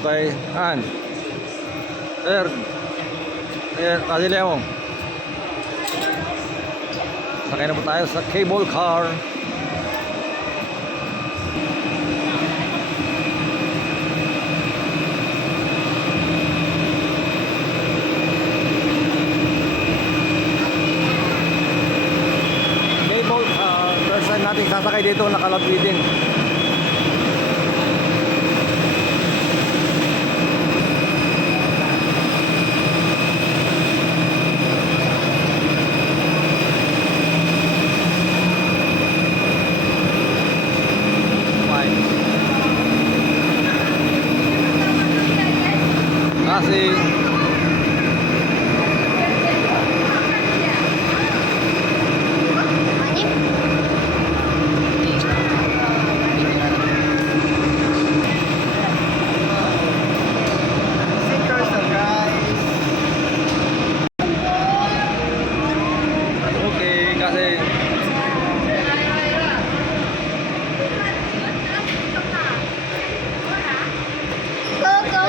Okay. Han. Sir. Kadili mo. Sakay na po tayo sa cable car. Cable car. First time natin sasakay dito, nakalabidin. Kasi okay, kasi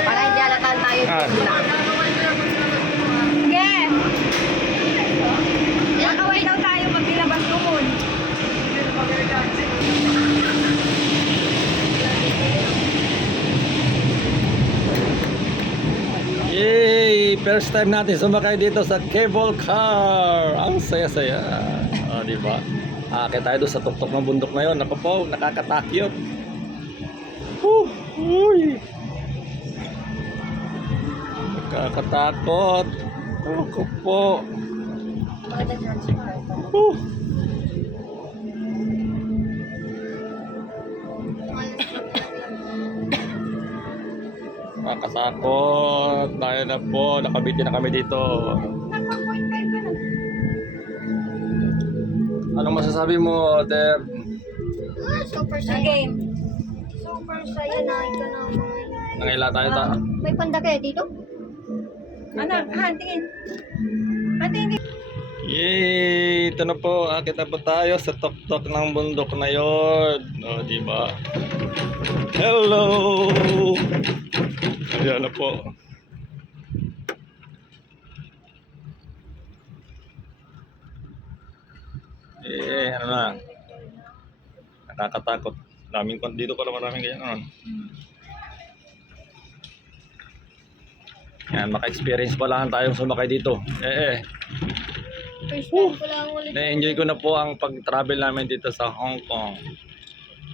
para hindi alatan tayo dito. Yeah. Nakaway daw tayo magbilabas doon. yay! First time natin sumakay dito sa cable car. Ang saya-saya. Di ba? Akit tayo doon sa tuktok ng bundok na 'yon. Naku po, nakakatakyot. Uy! Nakakatakot. Naku po. Nakakatakot. Tayo na po. Nakabitin na kami dito. Anong masasabi mo, Ter? Super saya. Super saya na ito na mga... Nangila tayo ta. May panda kaya dito? Anak, hantingin. Hantingin. Yay! Ito na po. Akit na po tayo sa tuktok ng bundok na yon. O, di ba? Hello! Ayan na po. Ano na? Nakakatakot. Dito pala maraming ganyan. Ano? Yan, maka-experience pa lang tayong sumakay dito. First time ko lang ulit. Na-enjoy ko na po ang pag-travel namin dito sa Hong Kong.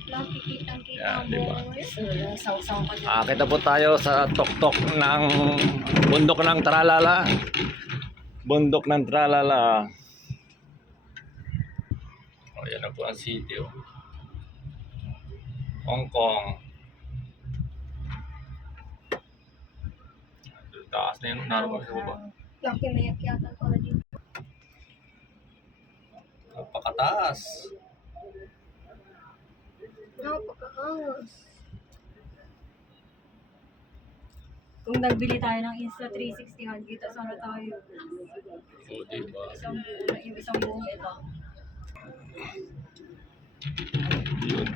Kitang-kita Yan, ang diba? buong saw-saw pa dyan. Kita po tayo sa tuktok ng bundok ng Tralala. Bundok ng Tralala. O, yan na po ang city. Oh. Hong Kong. Taas na yun. Naroon sa baba. Yakin-yakyatan pala dito. Napakataas. Napakaangas. Kung nagbili tayo ng Insta360, kita sana tayo. O, diba? Yung isang buong ito. Yun.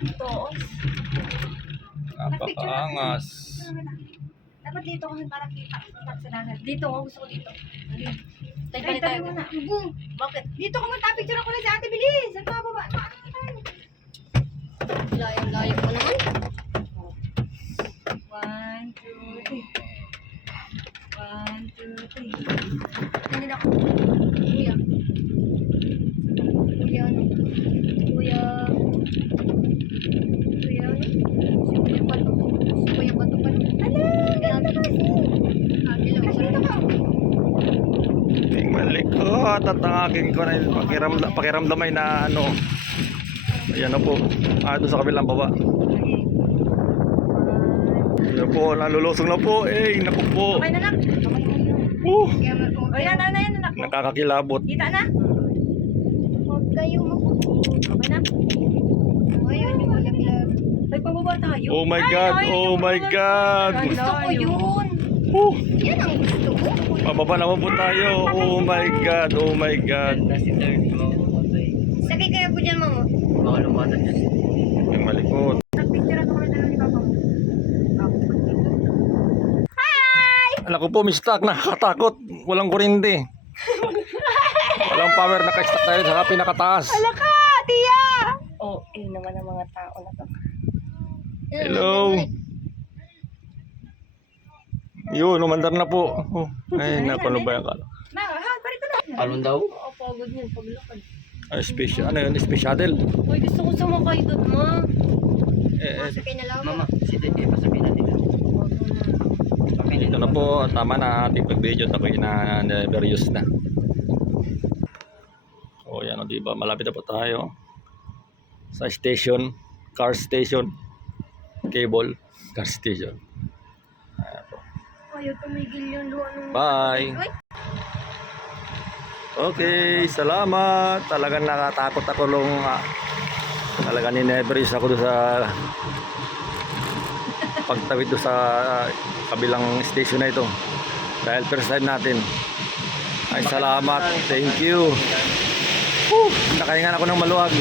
Ito. Napakaangas. Dapat dito kasi para kita sa dagat. Dito, gusto ko dito. Tayo Ay, tayo. tayo na. Boom. Bakit? Dito ka magta-picture ako na sa ate, bilis! At mababa. Layang-layang ko naman. 1, 2, 3. 1, 2, 3. Hindi na ako. Kuya. Kuya ano? Kuya. Kuya ano? Si Kuya Bato. Si Kuya Bato pa naman. Ano? Ganda kasi. Dito ka. Ting malikot at ang aking ko na pakiramdamay na ano. Ayan na po. Doon sa kabilang baba. Ayan po, nalulusong na po. Naku po. Okay na lang. O yan, anak. Nakakakilabot. Kita na? Huwag kayo Okay na? Ayun yung malaglag. Ay, pababa tayo. Oh my God, oh my God. Gusto ko yun. Yan ang gusto ko. Pababa naman po tayo. Oh my God, oh my God. Sakay kaya po dyan, mama. Yung malikot. Nagpicture ako kami ni Papa mo. Anak ko po, mistak, nakakatakot. Walang kuryente. Walang power, naka-stack tayo sa pinakataas. Wala ka, tiya! Oh, naman ang mga tao na to. Hello. Yun, umandar na po. Oh, ay, naku, ano ba yan? Ma, ha, parito na. Alon daw? Oo, pagod yun, paglakad. Ay, special. Ano yun? Special. Uy, gusto ko sumakay doon, ma. Eh, Sakay na lang. Mama, si Tete, pasabihin natin. ito na po. Tama na ating pag-video. Ako'y na-never use na. O, yan o, diba? Malapit na po tayo sa station. Car station. Cable. Car station. Ayan po. Ayaw tumigil yung luha ng... Bye! Uy, Okay, salamat. Talagang nakatakot ako nung talagang ni-never-use ako doon sa pagtawid doon sa kabilang station na ito. Dahil first time natin. Ay, salamat. Thank you. Nakahingan ako ng maluwag.